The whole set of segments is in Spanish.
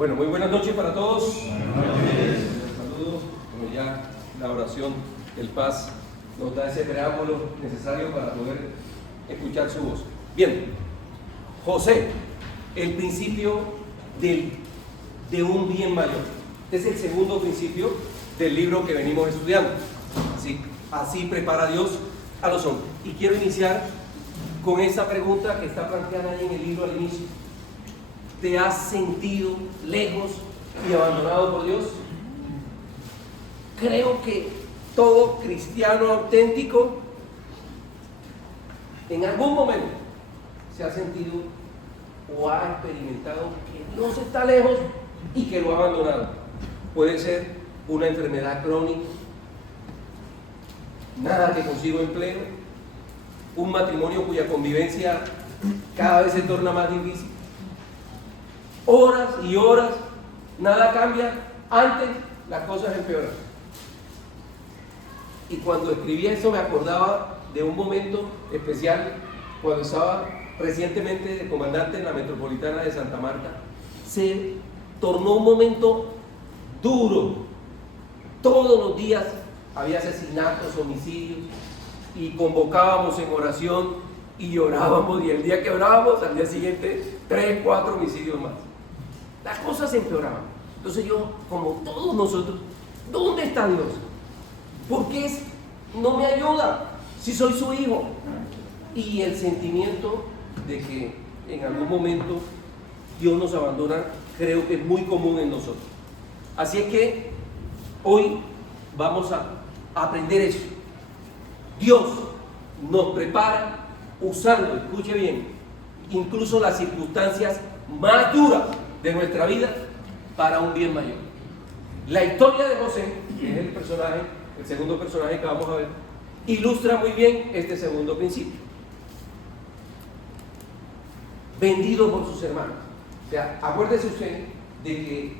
Bueno, muy buenas noches para todos. Saludos, como ya la oración, el paz nos da ese preámbulo necesario para poder escuchar su voz. Bien, José, el principio de un bien mayor. Este es el segundo principio del libro que venimos estudiando. Así prepara Dios a los hombres. Y quiero iniciar con esa pregunta que está planteada ahí en el libro al inicio. ¿Te has sentido lejos y abandonado por Dios? Creo que todo cristiano auténtico en algún momento se ha sentido o ha experimentado que Dios está lejos y que lo ha abandonado. Puede ser una enfermedad crónica, nada que consigo empleo, un matrimonio cuya convivencia cada vez se torna más difícil, horas y horas, nada cambia, antes las cosas empeoran. Y cuando escribí eso me acordaba de un momento especial cuando estaba recientemente de comandante en la Metropolitana de Santa Marta. Se tornó un momento duro. Todos los días había asesinatos, homicidios, y convocábamos en oración y llorábamos, y el día que orábamos, al día siguiente 3, 4 homicidios más. Las cosas empeoraban. Entonces yo, como todos nosotros, ¿dónde está Dios? ¿Por qué no me ayuda si soy su hijo? Y el sentimiento de que en algún momento Dios nos abandona, creo que es muy común en nosotros. Así es que hoy vamos a aprender eso. Dios nos prepara usando, escuche bien, incluso las circunstancias más duras de nuestra vida para un bien mayor. La historia de José, que es el segundo personaje que vamos a ver, ilustra muy bien este segundo principio. Vendido por sus hermanos. O sea, acuérdese usted de que,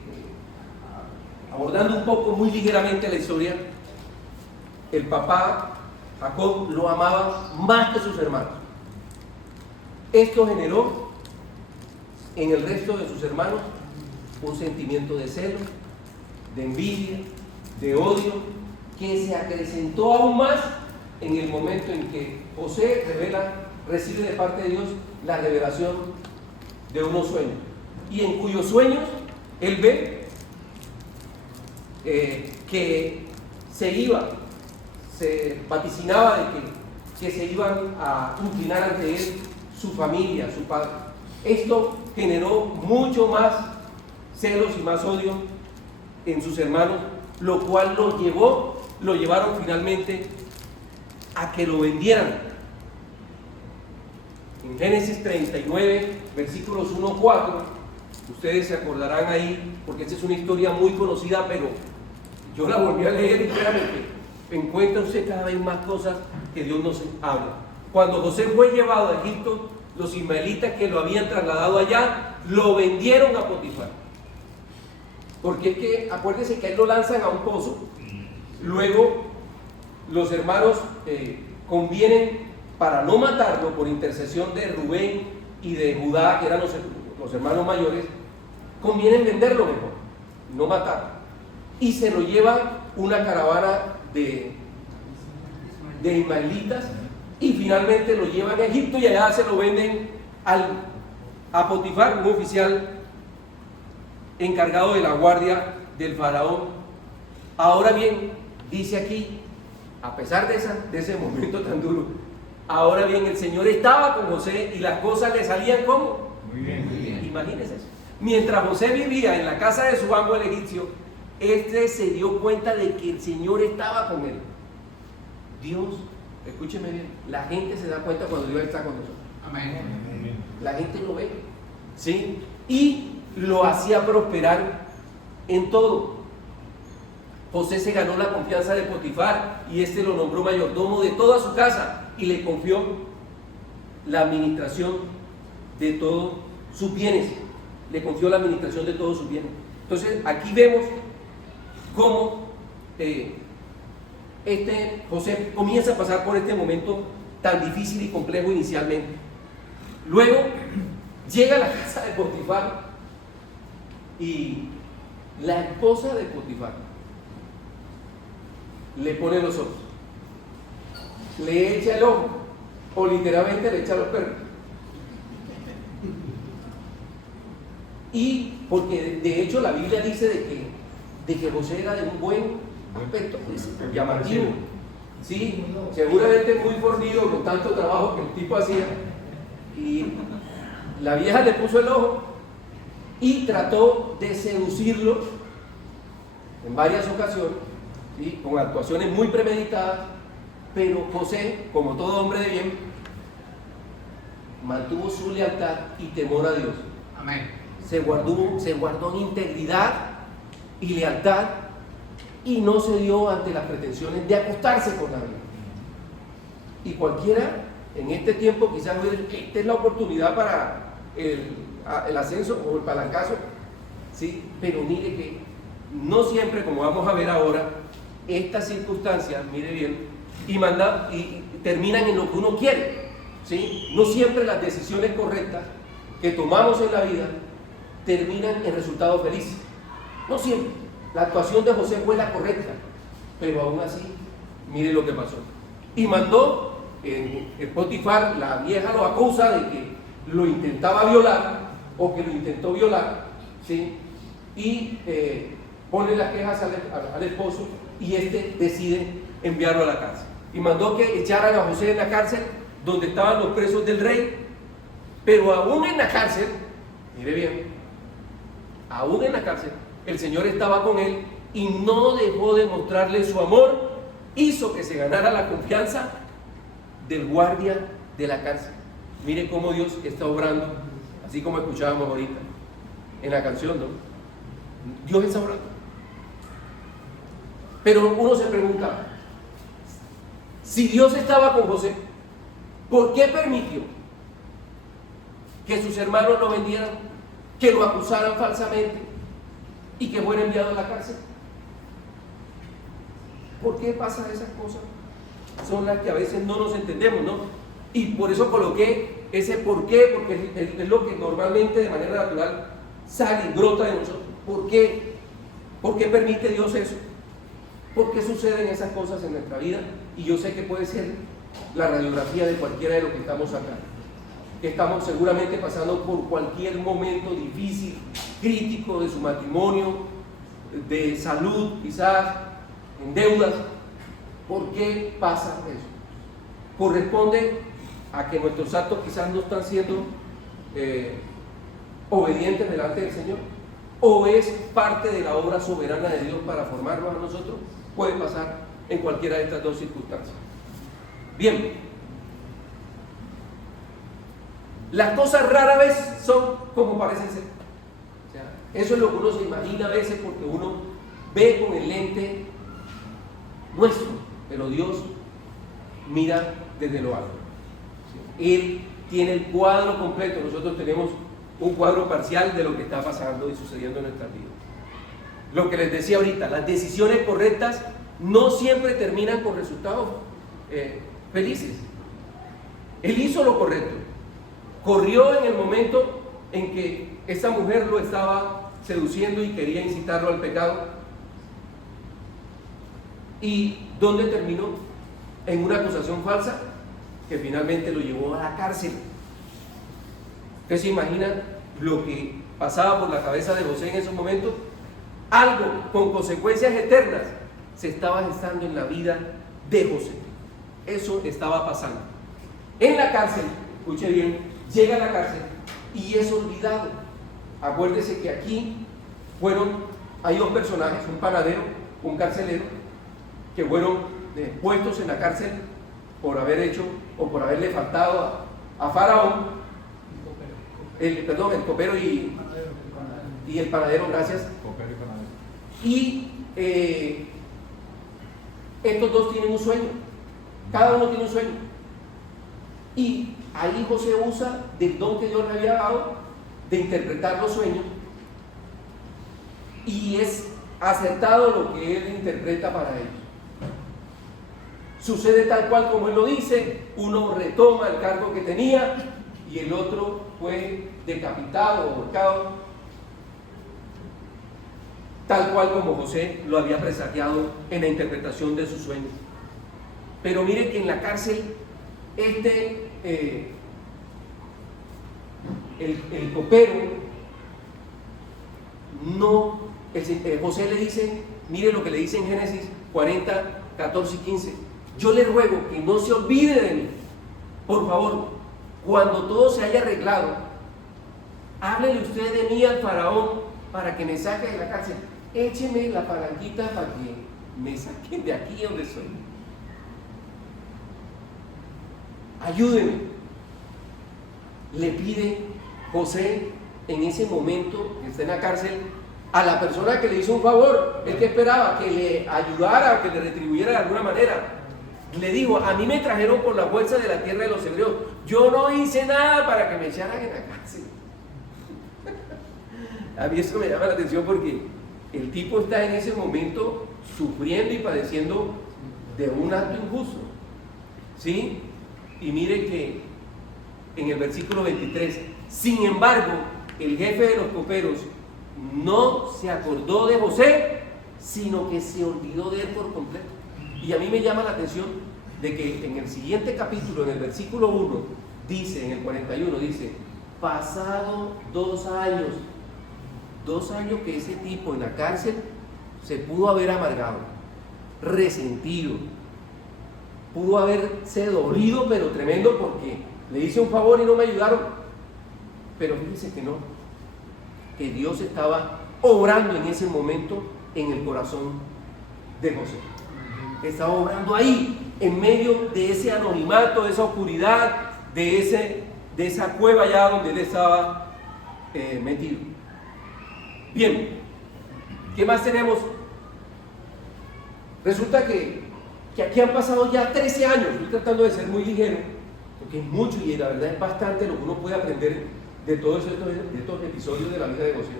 abordando un poco muy ligeramente la historia, el papá Jacob lo amaba más que sus hermanos. Esto generó en el resto de sus hermanos un sentimiento de celo, de envidia, de odio, que se acrecentó aún más en el momento en que José recibe de parte de Dios la revelación de unos sueños, y en cuyos sueños él ve que se vaticinaba de que se iban a inclinar ante él su familia, su padre. Esto generó mucho más celos y más odio en sus hermanos, lo cual lo llevaron finalmente a que lo vendieran. En Génesis 39, versículos 1-4, ustedes se acordarán ahí, porque esta es una historia muy conocida, pero yo la volví a leer y créanme que encuentra usted cada vez más cosas que Dios nos habla. Cuando José fue llevado a Egipto, los ismaelitas que lo habían trasladado allá, lo vendieron a Potifar. Porque es que, acuérdense que a él lo lanzan a un pozo, luego los hermanos convienen, para no matarlo, por intercesión de Rubén y de Judá, que eran los hermanos mayores, convienen venderlo mejor, no matarlo. Y se lo lleva una caravana de ismaelitas, y finalmente lo llevan a Egipto, y allá se lo venden a Potifar, un oficial encargado de la guardia del faraón. Ahora bien, dice aquí, a pesar de ese momento tan duro, ahora bien, el Señor estaba con José y las cosas le salían como muy bien, muy bien. Imagínense eso. Mientras José vivía en la casa de su amo el egipcio, este se dio cuenta de que el Señor estaba con él. Dios, escúcheme bien, la gente se da cuenta cuando Dios está con nosotros. Amén. La gente lo ve, ¿sí? Y lo hacía prosperar en todo. José se ganó la confianza de Potifar, y este lo nombró mayordomo de toda su casa y le confió la administración de todos sus bienes. Le confió la administración de todos sus bienes. Entonces aquí vemos cómo José comienza a pasar por este momento tan difícil y complejo inicialmente. Luego llega a la casa de Potifar Y la esposa de Potifar le pone los ojos, le echa el ojo, o literalmente le echa los perros. Y porque de hecho la Biblia dice de que José era de un buen aspecto, llamativo, ¿sí? Seguramente muy fornido con tanto trabajo que el tipo hacía. Y la vieja le puso el ojo y trató de seducirlo en varias ocasiones, ¿sí? Con actuaciones muy premeditadas, pero José, como todo hombre de bien, mantuvo su lealtad y temor a Dios. Amén. Se guardó en integridad y lealtad y no se dio ante las pretensiones de acostarse con nadie. Y cualquiera en este tiempo quizás esta es la oportunidad para el ascenso o el palancazo, ¿sí? Pero mire que no siempre, como vamos a ver ahora, estas circunstancias, mire bien, y terminan en lo que uno quiere, ¿sí? No siempre las decisiones correctas que tomamos en la vida terminan en resultados felices. No siempre. La actuación de José fue la correcta, pero aún así, mire lo que pasó. Y mandó, Potifar, la vieja lo acusa de que lo intentaba violar, o que lo intentó violar, ¿sí? Y pone las quejas al esposo, y este decide enviarlo a la cárcel. Y mandó que echaran a José en la cárcel, donde estaban los presos del rey, pero aún en la cárcel, mire bien, aún en la cárcel, el Señor estaba con él y no dejó de mostrarle su amor, hizo que se ganara la confianza del guardia de la cárcel. Mire cómo Dios está obrando, así como escuchábamos ahorita en la canción, ¿no? Dios está obrando. Pero uno se pregunta, si Dios estaba con José, ¿por qué permitió que sus hermanos lo vendieran, que lo acusaran falsamente y que fuera enviado a la cárcel? ¿Por qué pasan esas cosas? Son las que a veces no nos entendemos, ¿no? Y por eso coloqué ese por qué, porque es lo que normalmente de manera natural sale y brota de nosotros. ¿Por qué? ¿Por qué permite Dios eso? ¿Por qué suceden esas cosas en nuestra vida? Y yo sé que puede ser la radiografía de cualquiera de los que estamos acá, que estamos seguramente pasando por cualquier momento difícil, crítico de su matrimonio, de salud, quizás, en deudas. ¿Por qué pasa eso? Corresponde a que nuestros actos quizás no están siendo obedientes delante del Señor, o es parte de la obra soberana de Dios para formarnos a nosotros. Puede pasar en cualquiera de estas dos circunstancias. Bien, las cosas rara vez son como parecen ser. O sea, eso es lo que uno se imagina a veces porque uno ve con el lente nuestro, pero Dios mira desde lo alto. Él tiene el cuadro completo, nosotros tenemos un cuadro parcial de lo que está pasando y sucediendo en nuestras vidas. Lo que les decía ahorita, las decisiones correctas no siempre terminan con resultados felices. Él hizo lo correcto, corrió en el momento en que esa mujer lo estaba seduciendo y quería incitarlo al pecado. ¿Y dónde terminó? En una acusación falsa que finalmente lo llevó a la cárcel. ¿Usted se imagina lo que pasaba por la cabeza de José en esos momentos? Algo con consecuencias eternas se estaba gestando en la vida de José. Eso estaba pasando. En la cárcel, escuche bien, llega a la cárcel y es olvidado. Acuérdese que aquí hay dos personajes, un panadero, un carcelero, que fueron puestos en la cárcel por haber hecho o por haberle faltado a Faraón. El copero y el panadero, gracias. Copero y panadero. Y estos dos tienen un sueño, cada uno tiene un sueño. Y ahí José usa del don que Dios le había dado de interpretar los sueños, y es acertado lo que él interpreta para ellos. Sucede tal cual como él lo dice, uno retoma el cargo que tenía y el otro fue decapitado o ahorcado. tal cual como José lo había presagiado en la interpretación de sus sueños. Pero mire que en la cárcel, el copero, José le dice, mire lo que le dice en Génesis 40, 14 y 15: yo le ruego que no se olvide de mí. Por favor, cuando todo se haya arreglado, háblele usted de mí al faraón para que me saque de la cárcel. Écheme la palanquita para que me saquen de aquí donde estoy. Ayúdeme. Le pide José en ese momento que está en la cárcel a la persona que le hizo un favor. Él que esperaba que le ayudara o que le retribuyera de alguna manera. Le dijo: a mí me trajeron por la fuerza de la tierra de los hebreos. Yo no hice nada para que me echaran en la cárcel. A mí eso me llama la atención porque el tipo está en ese momento sufriendo y padeciendo de un acto injusto. ¿Sí? Y mire que en el versículo 23, sin embargo, el jefe de los coperos no se acordó de José, sino que se olvidó de él por completo. Y a mí me llama la atención de que en el siguiente capítulo, en el versículo 1, dice, en el 41, dice: pasado 2 años, 2 años que ese tipo en la cárcel se pudo haber amargado, resentido, pudo haberse dolido, pero tremendo, porque le hice un favor y no me ayudaron. Pero fíjense que no, que Dios estaba obrando en ese momento en el corazón de José. Estaba obrando ahí, en medio de ese anonimato, de esa oscuridad, de esa cueva allá donde él estaba metido. Bien, ¿qué más tenemos? Resulta que aquí han pasado ya 13 años. Estoy tratando de ser muy ligero, porque es mucho y la verdad es bastante lo que uno puede aprender de todos estos episodios de la vida de José.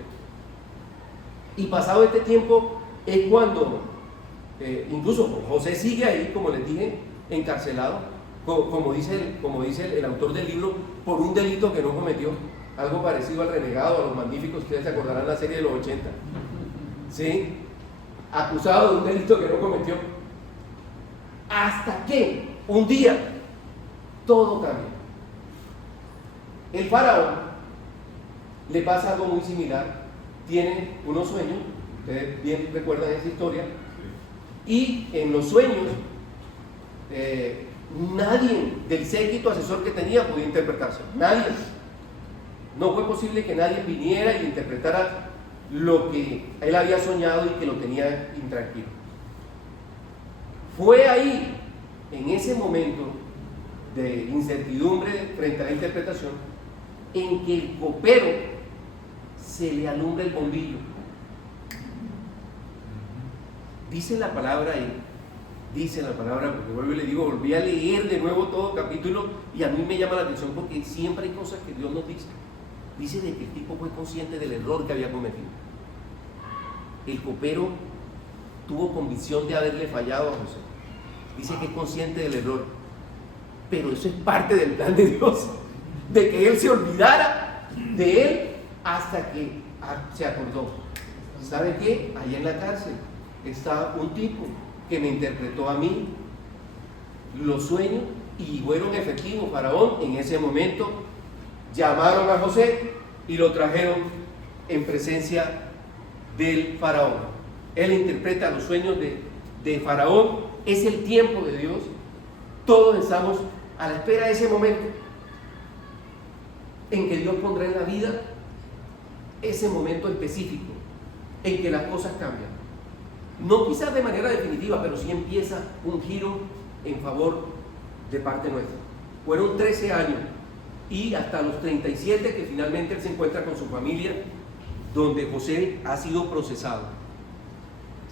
Y pasado este tiempo es cuando incluso José sigue ahí, como les dije, encarcelado, como dice el autor del libro, por un delito que no cometió, algo parecido al renegado, a los magníficos. Ustedes se acordarán la serie de los 80, ¿sí? Acusado de un delito que no cometió, hasta que un día todo cambia. El faraón le pasa algo muy similar, tiene unos sueños, ustedes bien recuerdan esa historia, y en los sueños nadie del séquito asesor que tenía podía interpretarse, nadie. No fue posible que nadie viniera y interpretara lo que él había soñado y que lo tenía intranquilo. Fue ahí, en ese momento de incertidumbre frente a la interpretación, en que el copero se le alumbra el bombillo. Dice la palabra ahí, porque vuelvo y le digo, volví a leer de nuevo todo capítulo y a mí me llama la atención porque siempre hay cosas que Dios nos dice. Dice de que el tipo fue consciente del error que había cometido. El copero tuvo convicción de haberle fallado a José. Dice que es consciente del error, pero eso es parte del plan de Dios, de que él se olvidara de él hasta que se acordó. ¿Sabe qué? Allá en la cárcel está un tipo que me interpretó a mí los sueños y fueron efectivos. Faraón en ese momento llamaron a José y lo trajeron en presencia del faraón. Él interpreta los sueños de faraón. Es el tiempo de Dios. Todos estamos a la espera de ese momento en que Dios pondrá en la vida ese momento específico en que las cosas cambian. No quizás de manera definitiva, pero sí empieza un giro en favor de parte nuestra. Fueron 13 años y hasta los 37 que finalmente él se encuentra con su familia, donde José ha sido procesado.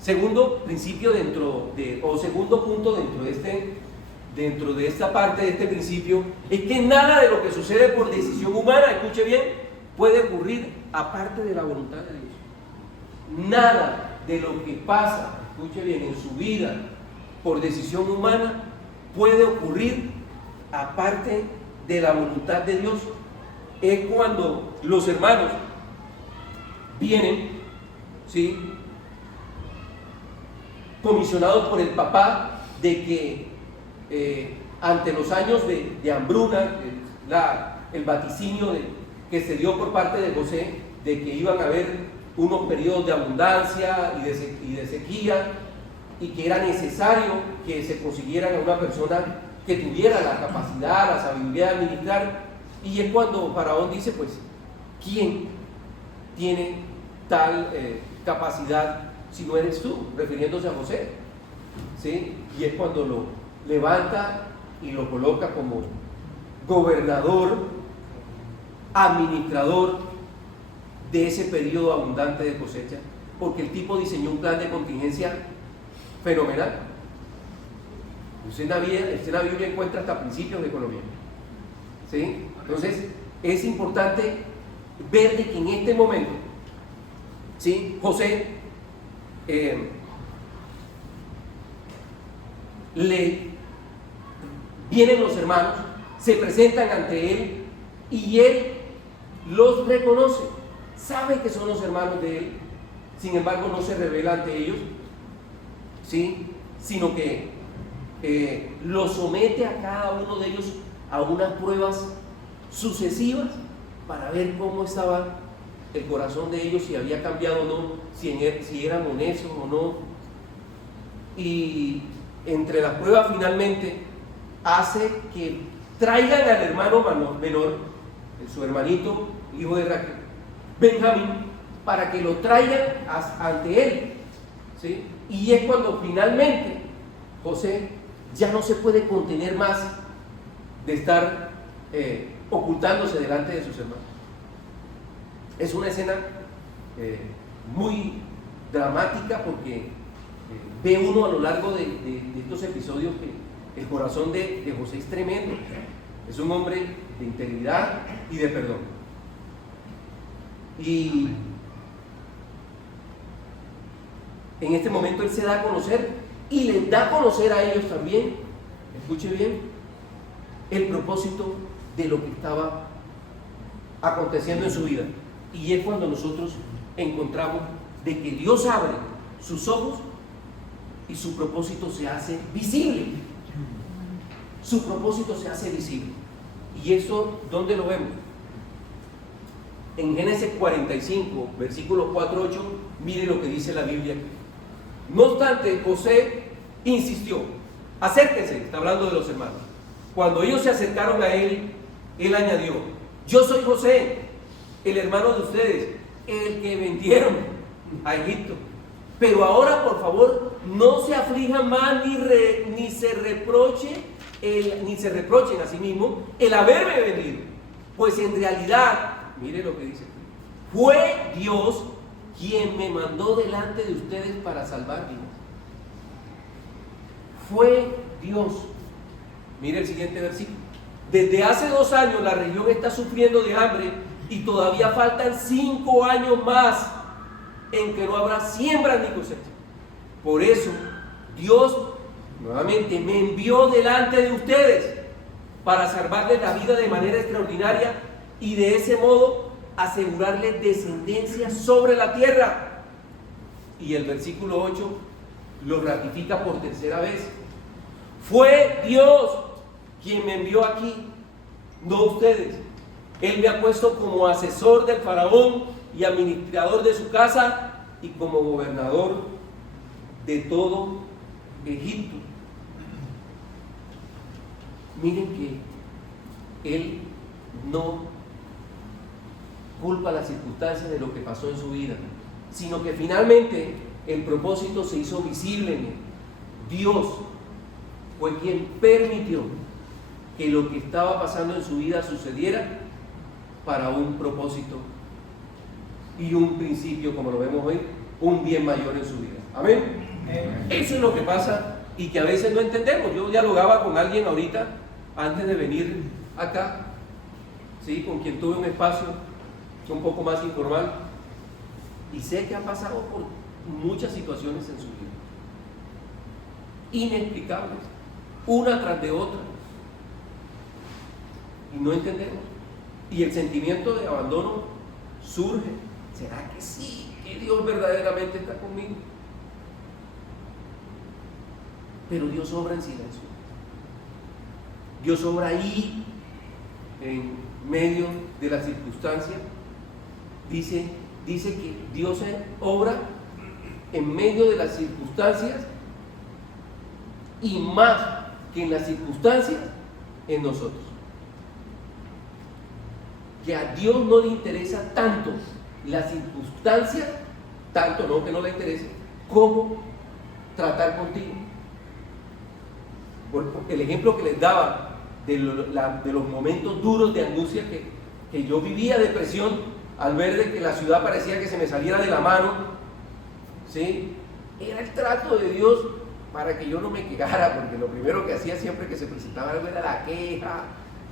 Segundo principio segundo punto dentro de esta parte de este principio, es que nada de lo que sucede por decisión humana, escuche bien, puede ocurrir aparte de la voluntad de Dios. Nada de lo que pasa, escuche bien, en su vida por decisión humana puede ocurrir aparte de la voluntad de Dios. Es cuando los hermanos vienen, ¿sí?, comisionado por el papá de que ante los años de hambruna, el vaticinio que se dio por parte de José, de que iban a haber unos periodos de abundancia y de sequía, y que era necesario que se consiguieran a una persona que tuviera la capacidad, la sabiduría de administrar, y es cuando Faraón dice, pues, ¿quién tiene tal capacidad si no eres tú? Refiriéndose a José, ¿sí? Y es cuando lo levanta y lo coloca como gobernador, administrador de ese periodo abundante de cosecha, porque el tipo diseñó un plan de contingencia fenomenal. Usted en la Biblia encuentra hasta principios de economía, ¿sí? Entonces es importante ver de que en este momento, ¿sí?, José le vienen los hermanos, se presentan ante él y él los reconoce, sabe que son los hermanos de él, sin embargo no se revela ante ellos, ¿sí?, sino que los somete a cada uno de ellos a unas pruebas sucesivas para ver cómo estaba el corazón de ellos, si había cambiado o no, si eran honestos o no. Y entre las pruebas finalmente hace que traigan al hermano menor, su hermanito, hijo de Raquel, Benjamín, para que lo traigan ante él, ¿sí? Y es cuando finalmente José ya no se puede contener más de estar ocultándose delante de sus hermanos. Es una escena muy dramática porque ve uno a lo largo de estos episodios que el corazón de José es tremendo. Es un hombre de integridad y de perdón. Y en este momento él se da a conocer y les da a conocer a ellos también, escuche bien, el propósito de lo que estaba aconteciendo en su vida. Y es cuando nosotros encontramos de que Dios abre sus ojos y su propósito se hace visible. Su propósito se hace visible. ¿Y eso dónde lo vemos? En Génesis 45, versículos 4-8, mire lo que dice la Biblia. No obstante, José insistió, acérquense, está hablando de los hermanos. Cuando ellos se acercaron a él, él añadió, yo soy José, el hermano de ustedes, el que vendieron a Egipto. Pero ahora, por favor, no se aflijan más ni se reprochen a sí mismos el haberme vendido. Pues en realidad, mire lo que dice, fue Dios quien me mandó delante de ustedes para salvar vidas. Fue Dios. Mire el siguiente versículo. Desde hace 2 años la región está sufriendo de hambre y todavía faltan 5 años más en que no habrá siembra ni cosecha. Por eso Dios nuevamente me envió delante de ustedes para salvarles la vida de manera extraordinaria y de ese modo asegurarles descendencia sobre la tierra. Y el versículo 8 lo ratifica por tercera vez. Fue Dios quien me envió aquí, no ustedes. Él me ha puesto como asesor del faraón y administrador de su casa y como gobernador de todo Egipto. Miren que él no culpa las circunstancias de lo que pasó en su vida, sino que finalmente el propósito se hizo visible en él. Dios fue quien permitió que lo que estaba pasando en su vida sucediera para un propósito y un principio, como lo vemos hoy, un bien mayor en su vida. Amén. Eso es lo que pasa y que a veces no entendemos. Yo dialogaba con alguien ahorita, antes de venir acá, ¿sí?, con quien tuve un espacio un poco más informal, y sé que ha pasado por muchas situaciones en su vida, inexplicables, una tras de otra, y no entendemos, y el sentimiento de abandono surge. ¿Será que sí, que Dios verdaderamente está conmigo? Pero Dios obra en silencio. Dios obra ahí, en medio de las circunstancias. Dice que Dios obra en medio de las circunstancias y más que en las circunstancias, en nosotros. Que a Dios no le interesa tanto las circunstancias, tanto no que no le interese, como tratar contigo. El ejemplo que les daba de los momentos duros de angustia que yo vivía, depresión, al ver de que la ciudad parecía que se me saliera de la mano, ¿sí? Era el trato de Dios para que yo no me quejara, porque lo primero que hacía siempre que se presentaba algo era la queja,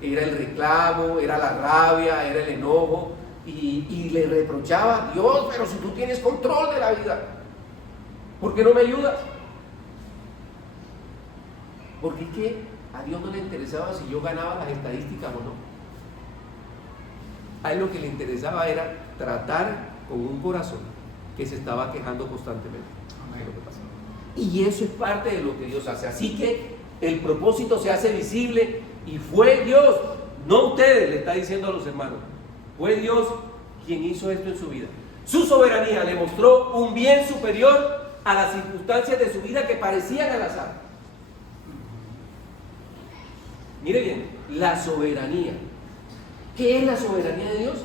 era el reclamo, era la rabia, era el enojo, y le reprochaba: Dios, pero si tú tienes control de la vida, ¿por qué no me ayudas? Porque es que a Dios no le interesaba si yo ganaba las estadísticas o no. A él lo que le interesaba era tratar con un corazón que se estaba quejando constantemente. Amén. Lo que pasaba. Y eso es parte de lo que Dios hace. Así que el propósito se hace visible, y fue Dios, no ustedes, le está diciendo a los hermanos, fue Dios quien hizo esto en su vida. Su soberanía le mostró un bien superior a las circunstancias de su vida que parecían al azar. Mire bien, la soberanía. ¿Qué es la soberanía de Dios?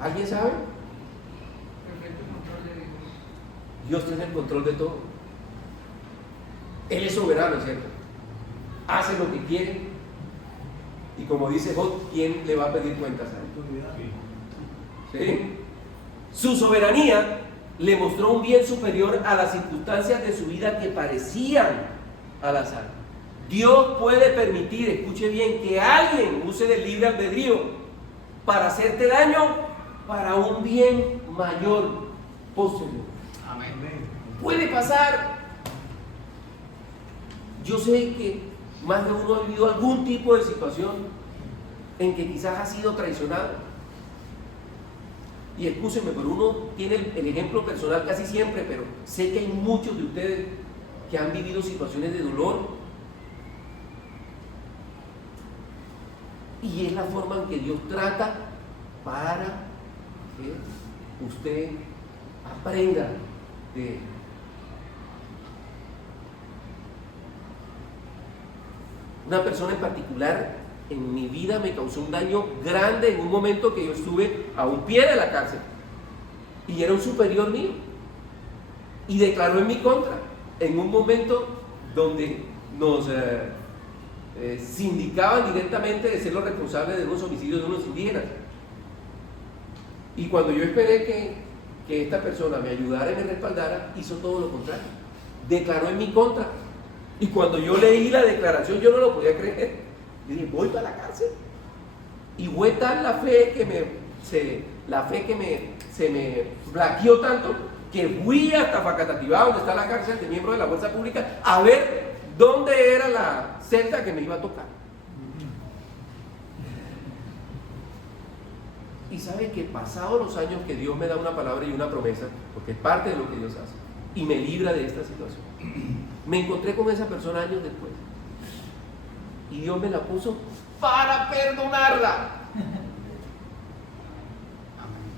¿Alguien sabe? Dios tiene el control de todo. Él es soberano, ¿cierto? Hace lo que quiere. Y como dice Job, ¿quién le va a pedir cuentas a él? ¿Sí? Su soberanía le mostró un bien superior a las circunstancias de su vida que parecían al azar. Dios puede permitir, escuche bien, que alguien use del libre albedrío para hacerte daño para un bien mayor posterior. Amén. Puede pasar. Yo sé que más de uno ha vivido algún tipo de situación en que quizás ha sido traicionado. Y escúchenme, pero uno tiene el ejemplo personal casi siempre, pero sé que hay muchos de ustedes que han vivido situaciones de dolor. Y es la forma en que Dios trata para que usted aprenda de él. Una persona en particular en mi vida me causó un daño grande en un momento que yo estuve a un pie de la cárcel, y era un superior mío, y declaró en mi contra en un momento donde nos sindicaban directamente de ser los responsables de unos homicidios de unos indígenas. Y cuando yo esperé que esta persona me ayudara y me respaldara, hizo todo lo contrario, declaró en mi contra. Y cuando yo leí la declaración, yo no lo podía creer. Yo dije: voy para la cárcel. Y fue tal la fe que se me flaqueó tanto, que fui hasta Facatativá, donde está la cárcel de miembros de la fuerza pública, a ver dónde era la celda que me iba a tocar. Y sabe que pasados los años que Dios me da una palabra y una promesa, porque es parte de lo que Dios hace, y me libra de esta situación, me encontré con esa persona años después, y Dios me la puso para perdonarla.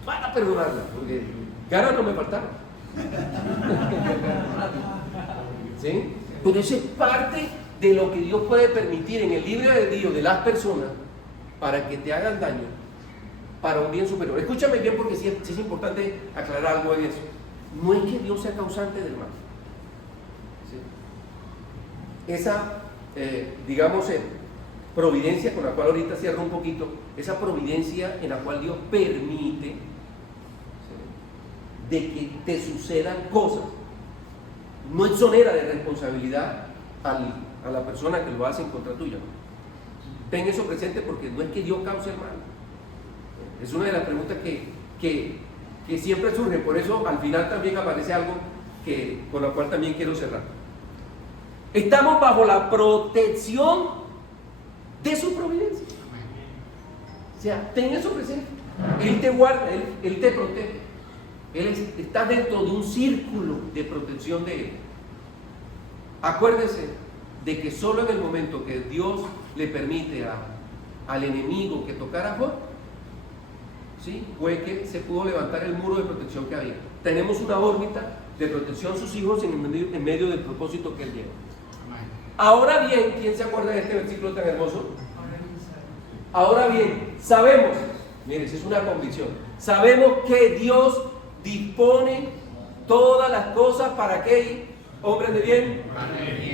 Para perdonarla, porque ganas no me faltaron. ¿Sí? Pero eso es parte de lo que Dios puede permitir en el libre albedrío de las personas para que te hagan daño para un bien superior. Escúchame bien, porque sí es importante aclarar algo de eso. No es que Dios sea causante del mal. ¿Sí? Esa, providencia con la cual ahorita cierro un poquito, esa providencia en la cual Dios permite, ¿sí?, de que te sucedan cosas, no exonera de responsabilidad a la persona que lo hace en contra tuya. Ten eso presente, porque no es que Dios cause el mal. Es una de las preguntas que siempre surge. Por eso al final también aparece algo con la cual también quiero cerrar. Estamos bajo la protección de su providencia. O sea, ten eso presente. Él te guarda, Él te protege. está dentro de un círculo de protección de Él. Acuérdese de que solo en el momento que Dios le permite al enemigo que tocara a Job, ¿sí?, fue que se pudo levantar el muro de protección que había. Tenemos una órbita de protección sus hijos en medio del propósito que Él lleva. Ahora bien, ¿quién se acuerda de este versículo tan hermoso? Ahora bien, sabemos, mire, esa es una convicción, sabemos que Dios dispone todas las cosas para qué, hombres de bien,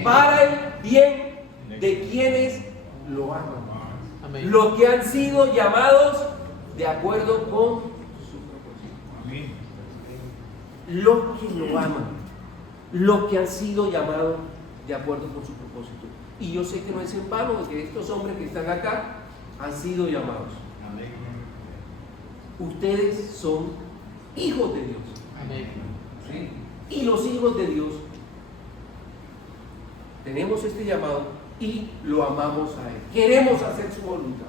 para el bien de quienes lo aman. Amén. Los que han sido llamados de acuerdo con su propósito. Amén. Los que lo aman, los que han sido llamados de acuerdo con su propósito. Y yo sé que no es en vano que estos hombres que están acá han sido llamados. Amén. Ustedes son hijos de Dios. Amén. ¿Sí? Y los hijos de Dios tenemos este llamado y lo amamos a Él. Queremos hacer su voluntad.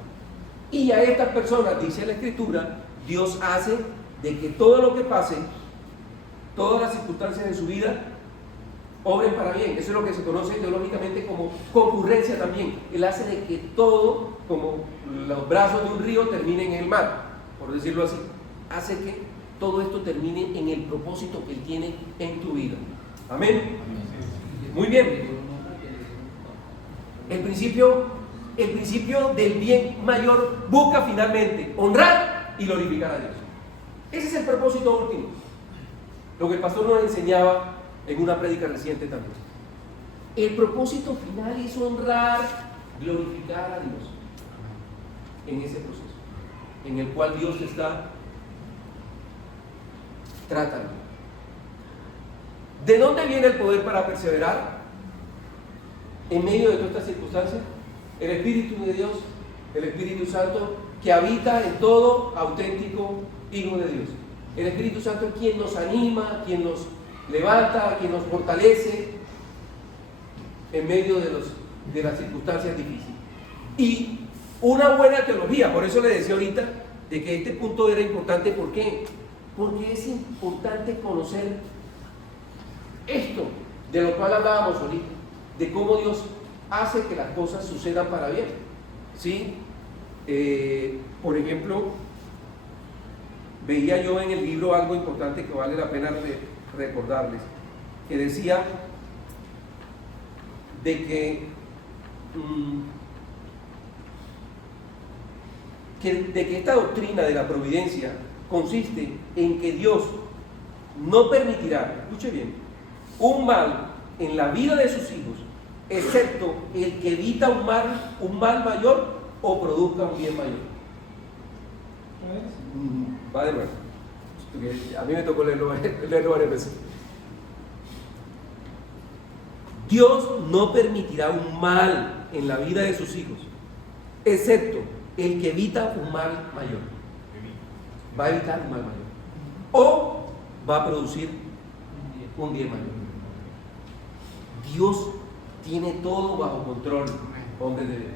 Y a estas personas, dice la Escritura, Dios hace de que todo lo que pase, todas las circunstancias de su vida, obren para bien. Eso es lo que se conoce teológicamente como concurrencia también. Él hace de que todo, como los brazos de un río, terminen en el mar, por decirlo así. Hace que todo esto termine en el propósito que Él tiene en tu vida. Amén. Muy bien. El principio del bien mayor busca finalmente honrar y glorificar a Dios. Ese es el propósito último. Lo que el pastor nos enseñaba en una prédica reciente también. El propósito final es honrar, glorificar a Dios en ese proceso, en el cual Dios está tratando. ¿De dónde viene el poder para perseverar en medio de todas estas circunstancias? El Espíritu de Dios, el Espíritu Santo, que habita en todo auténtico Hijo de Dios. El Espíritu Santo es quien nos anima, quien nos levanta, quien nos fortalece en medio de las circunstancias difíciles. Y una buena teología, por eso le decía ahorita de que este punto era importante. ¿Por qué? Porque es importante conocer esto de lo cual hablábamos ahorita, de cómo Dios hace que las cosas sucedan para bien. ¿Sí? Por ejemplo, veía yo en el libro algo importante que vale la pena recordarles, que decía de que esta doctrina de la providencia consiste en que Dios no permitirá, escuche bien, un mal en la vida de sus hijos, excepto el que evita un mal mayor o produzca un bien mayor. Va de nuevo. A mí me tocó leerlo varias veces. Dios no permitirá un mal en la vida de sus hijos, excepto el que evita un mal mayor. Va a evitar un mal mayor. O va a producir un bien mayor. Dios tiene todo bajo control, hombre de Dios.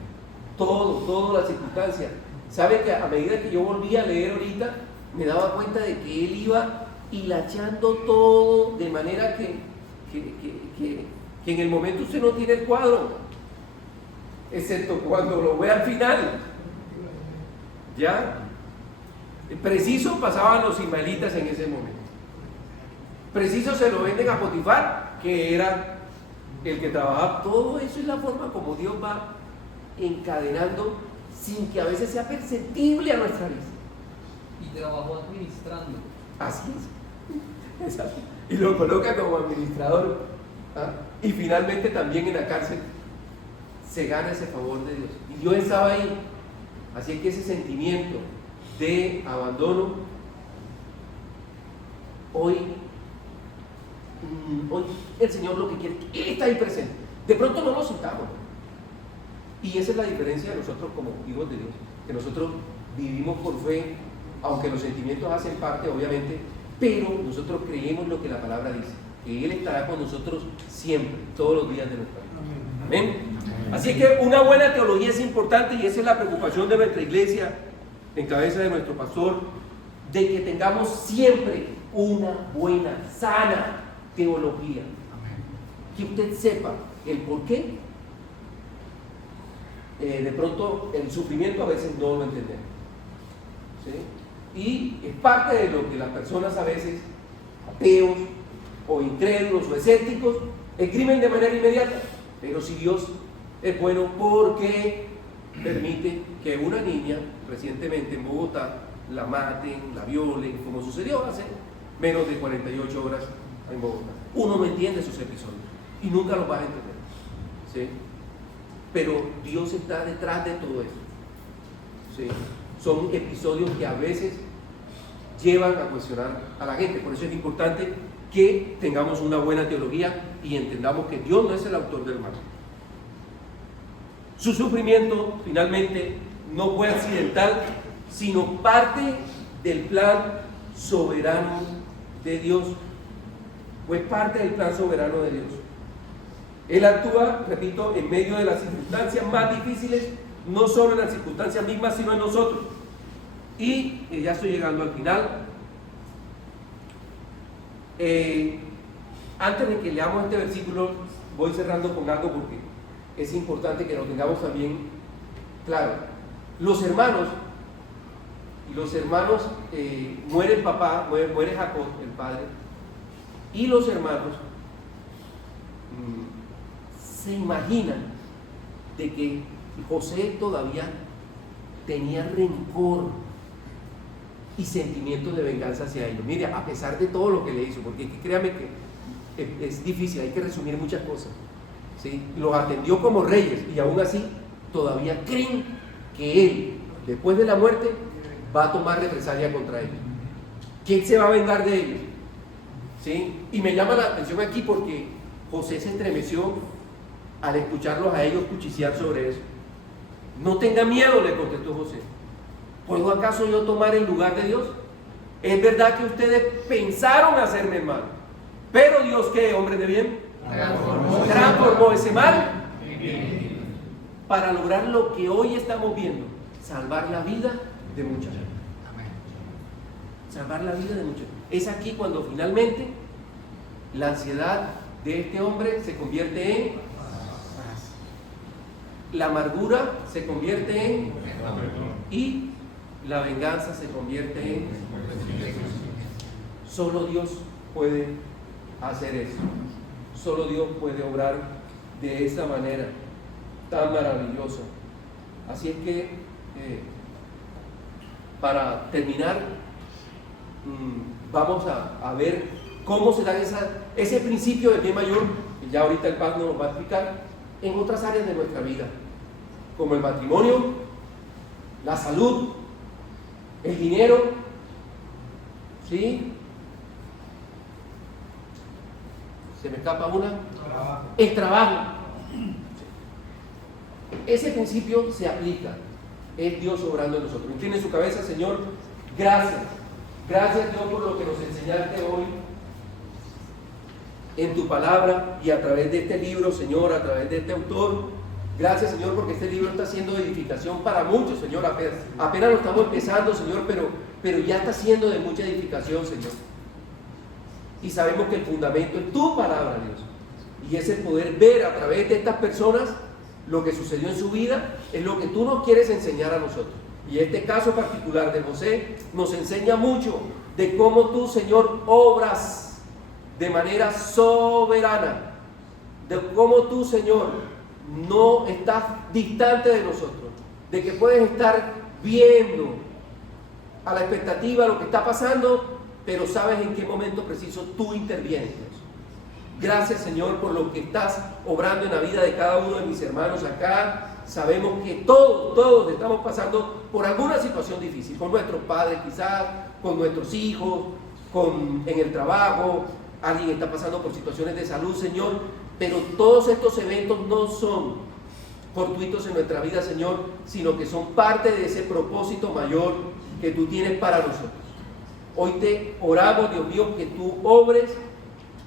Todas las circunstancias. ¿Sabe que a medida que yo volvía a leer ahorita, me daba cuenta de que Él iba hilachando todo de manera que en el momento usted no tiene el cuadro, excepto cuando lo ve al final? ¿Ya? Preciso pasaban los ismaelitas en ese momento. Preciso se lo venden a Potifar, que era el que trabajaba. Todo eso es la forma como Dios va encadenando sin que a veces sea perceptible a nuestra vista. Y trabajó administrando. Así es. Exacto. Y lo coloca como administrador. ¿Ah? Y finalmente también en la cárcel se gana ese favor de Dios. Y yo estaba ahí. Así que ese sentimiento de abandono hoy el Señor lo que quiere, Él está ahí presente. De pronto no lo sintamos. Y esa es la diferencia de nosotros como hijos de Dios, que nosotros vivimos por fe, aunque los sentimientos hacen parte, obviamente, pero nosotros creemos lo que la palabra dice, que Él estará con nosotros siempre, todos los días de nuestra vida. Amén. Así que una buena teología es importante, y esa es la preocupación de nuestra iglesia, en cabeza de nuestro pastor, de que tengamos siempre una buena, sana teología. Que usted sepa el por qué. De pronto el sufrimiento a veces no lo entendemos, ¿sí? Y es parte de lo que las personas a veces, ateos o incrédulos o escépticos, escriben de manera inmediata. Pero si Dios es bueno, ¿por qué permite que una niña recientemente en Bogotá la maten, la violen, como sucedió hace menos de 48 horas en Bogotá? Uno no entiende esos episodios y nunca los va a entender, ¿sí? Pero Dios está detrás de todo eso, ¿sí? Son episodios que a veces llevan a cuestionar a la gente. Por eso es importante que tengamos una buena teología y entendamos que Dios no es el autor del mal. Su sufrimiento finalmente no fue accidental, sino parte del plan soberano de Dios. Fue parte del plan soberano de Dios. Él actúa, repito, en medio de las circunstancias más difíciles, no solo en las circunstancias mismas, sino en nosotros. Y ya estoy llegando al final. Antes de que leamos este versículo, voy cerrando con algo porque es importante que lo tengamos también claro. Los hermanos, muere el papá, muere Jacob, el padre, y los hermanos se imaginan de que José todavía tenía rencor y sentimientos de venganza hacia ellos. Mire, a pesar de todo lo que le hizo, porque créame que es difícil, hay que resumir muchas cosas, ¿sí? Los atendió como reyes y aún así todavía creen que él, después de la muerte, va a tomar represalia contra ellos. ¿Quién se va a vengar de ellos? ¿Sí? Y me llama la atención aquí porque José se estremeció al escucharlos a ellos cuchichear sobre eso. No tenga miedo, le contestó José. ¿Puedo acaso yo tomar el lugar de Dios? Es verdad que ustedes pensaron hacerme mal, pero Dios, ¿qué, hombre de bien? Transformó ese mal para lograr lo que hoy estamos viendo: salvar la vida de muchos. Salvar la vida de muchos. Es aquí cuando finalmente la ansiedad de este hombre se convierte en paz. La amargura se convierte en y la venganza se convierte en. Solo Dios puede hacer eso. Solo Dios puede obrar de esa manera tan maravillosa. Así es que para terminar, vamos a ver cómo se da ese principio del bien mayor, que ya ahorita el Paz nos va a explicar, en otras áreas de nuestra vida, como el matrimonio, la salud, el dinero, ¿sí? ¿Se me escapa una? El trabajo. Ese principio se aplica. Es Dios obrando en nosotros. Incline su cabeza, Señor. Gracias. Gracias, Dios, por lo que nos enseñaste hoy en tu palabra y a través de este libro, Señor, a través de este autor. Gracias, Señor, porque este libro está siendo de edificación para muchos, Señor. Apenas lo estamos empezando, Señor, pero ya está siendo de mucha edificación, Señor. Y sabemos que el fundamento es tu palabra, Dios. Y es el poder ver a través de estas personas lo que sucedió en su vida, es lo que tú nos quieres enseñar a nosotros. Y este caso particular de José nos enseña mucho de cómo tú, Señor, obras de manera soberana, de cómo tú, Señor, no estás distante de nosotros, de que puedes estar viendo a la expectativa lo que está pasando, pero sabes en qué momento preciso tú intervienes. Gracias, Señor, por lo que estás obrando en la vida de cada uno de mis hermanos acá. Sabemos que todos estamos pasando por alguna situación difícil, con nuestros padres quizás, con nuestros hijos, en el trabajo, alguien está pasando por situaciones de salud, Señor, pero todos estos eventos no son fortuitos en nuestra vida, Señor, sino que son parte de ese propósito mayor que tú tienes para nosotros. Hoy te oramos, Dios mío, que tú obres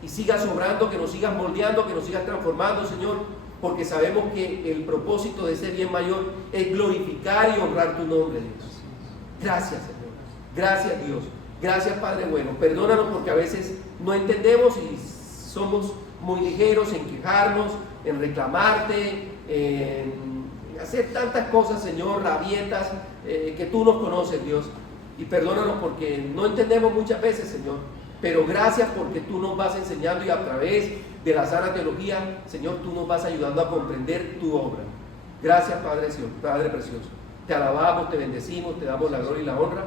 y sigas obrando, que nos sigas moldeando, que nos sigas transformando, Señor, porque sabemos que el propósito de ese bien mayor es glorificar y honrar tu nombre, Dios. Gracias, Señor. Gracias, Dios, Gracias, Padre bueno. Perdónanos porque a veces no entendemos y somos muy ligeros en quejarnos, en reclamarte, en hacer tantas cosas, Señor, rabietas, que tú nos conoces, Dios. Y perdónanos porque no entendemos muchas veces, Señor. Pero gracias porque tú nos vas enseñando y a través de la sana teología, Señor, tú nos vas ayudando a comprender tu obra. Gracias, Padre precioso. Te alabamos, te bendecimos, te damos la gloria y la honra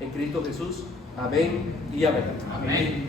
en Cristo Jesús. Amén y amén. Amén.